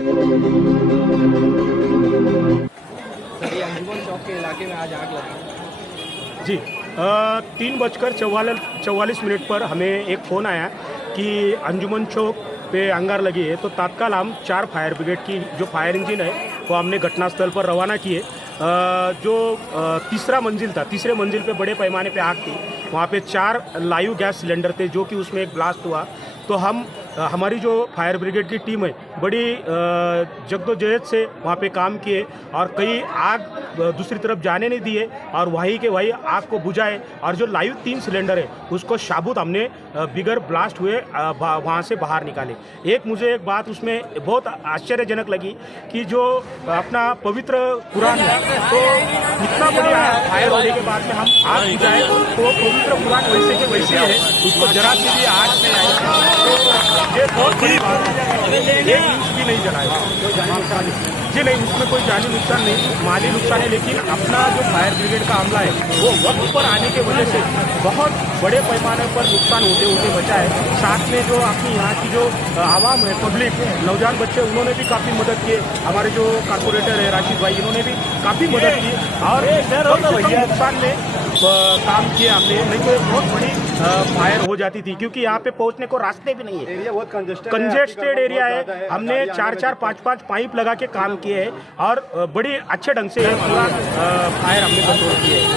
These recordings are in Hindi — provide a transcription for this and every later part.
सर ये अंजुमन चौक के इलाके में आज आग लगी। जी 3:44 पर हमें एक फ़ोन आया कि अंजुमन चौक पे अंगार लगी है। तो तत्काल हम 4 फायर ब्रिगेड की जो फायर इंजन है वो हमने घटनास्थल पर रवाना किए। जो तीसरा मंजिल था, तीसरे मंजिल पे बड़े पैमाने पे आग थी। वहाँ पे 4 लाइव गैस सिलेंडर थे जो कि उसमें एक ब्लास्ट हुआ। तो हमारी जो फायर ब्रिगेड की टीम है बड़ी जद्दोजहद से वहाँ पे काम किए और कई आग दूसरी तरफ जाने नहीं दिए और वहीं के वहीं आग को बुझाए। और जो लाइव 3 सिलेंडर है उसको शाबुत हमने बिगर ब्लास्ट हुए वहाँ से बाहर निकाले। मुझे एक बात उसमें बहुत आश्चर्यजनक लगी कि जो अपना पवित्र कुरान है तो इतना बढ़िया फायर होने के बाद में हम आग बुझाए तो पवित्र कुरान वैसे के वैसे है, उसको जरा सी भी आग नहीं आई। तो ये बहुत बड़ी बात है। 1 इंच भी नहीं जलाया जी, नहीं उसमें कोई जानी नुकसान नहीं, माली नुकसान है। लेकिन अपना जो फायर ब्रिगेड का अमला है वो वक्त पर आने की वजह से बहुत बड़े पैमाने पर नुकसान होते होते बचा है। साथ में जो अपनी यहाँ की जो आवाम है, पब्लिक, नौजवान बच्चे, उन्होंने भी काफ़ी मदद की। हमारे जो कारपोरेटर है राशिद भाई, इन्होंने भी काफ़ी मदद की और नुकसान में काम किया हमने। नहीं तो बहुत बड़ी फायर हो जाती थी क्योंकि यहाँ पे पहुँचने को रास्ते भी नहीं है, एरिया बहुत कंजेस्टेड एरिया है। हमने 4-4, 5-5 पाइप लगा के काम किए हैं और बड़ी अच्छे ढंग से पूरा फायर हमने कंट्रोल किए है।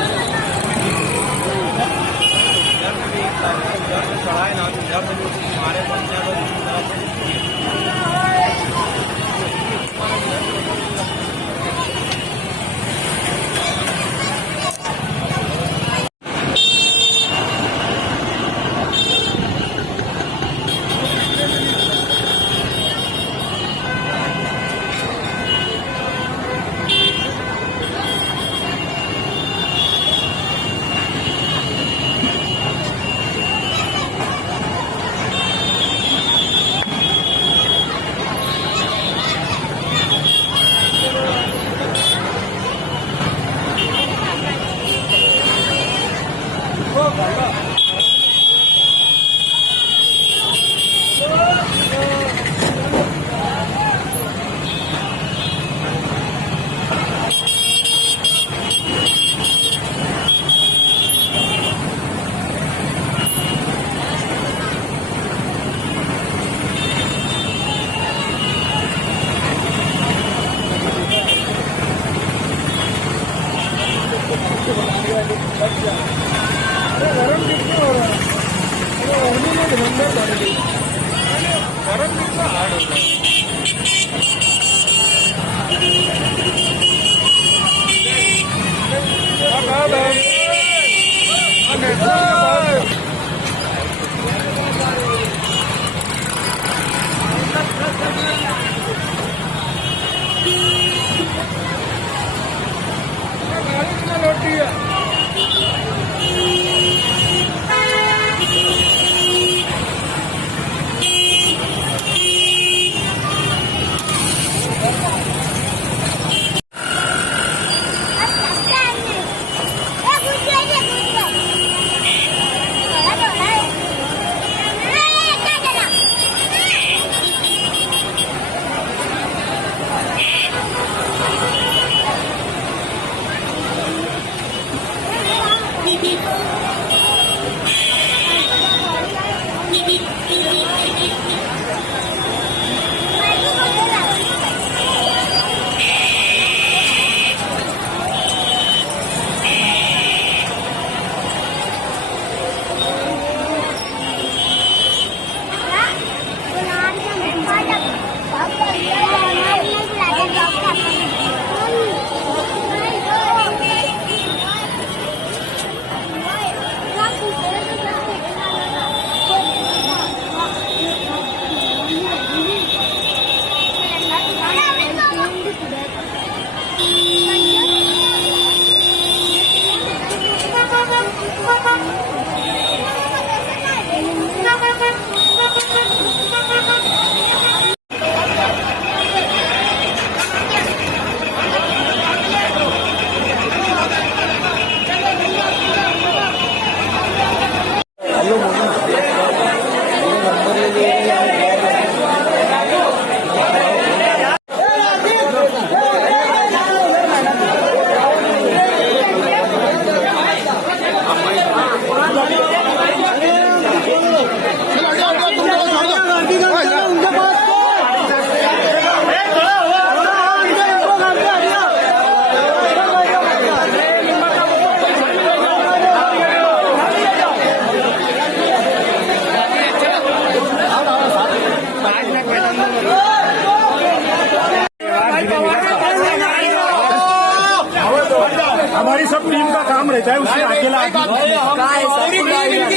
टीम का काम रहता है, उसमें अकेला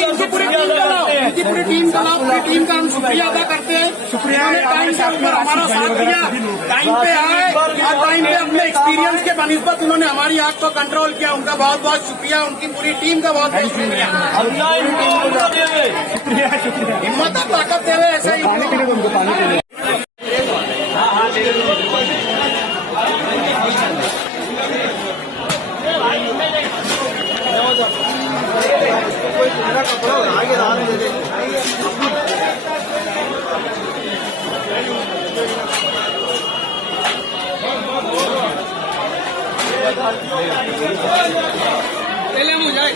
इनकी पूरी टीम का नाम, पूरी टीम का हम शुक्रिया अदा करते हैं। शुक्रिया उन्होंने टाइम से हमारा साथ दिया, टाइम पे आए और टाइम पे अपने एक्सपीरियंस के बनिस्बत उन्होंने हमारी आग को कंट्रोल किया। उनका बहुत बहुत शुक्रिया, उनकी पूरी टीम का बहुत बहुत शुक्रिया। शुक्रिया। हिम्मत और ताकत देवे ऐसे ही। पहले मुझे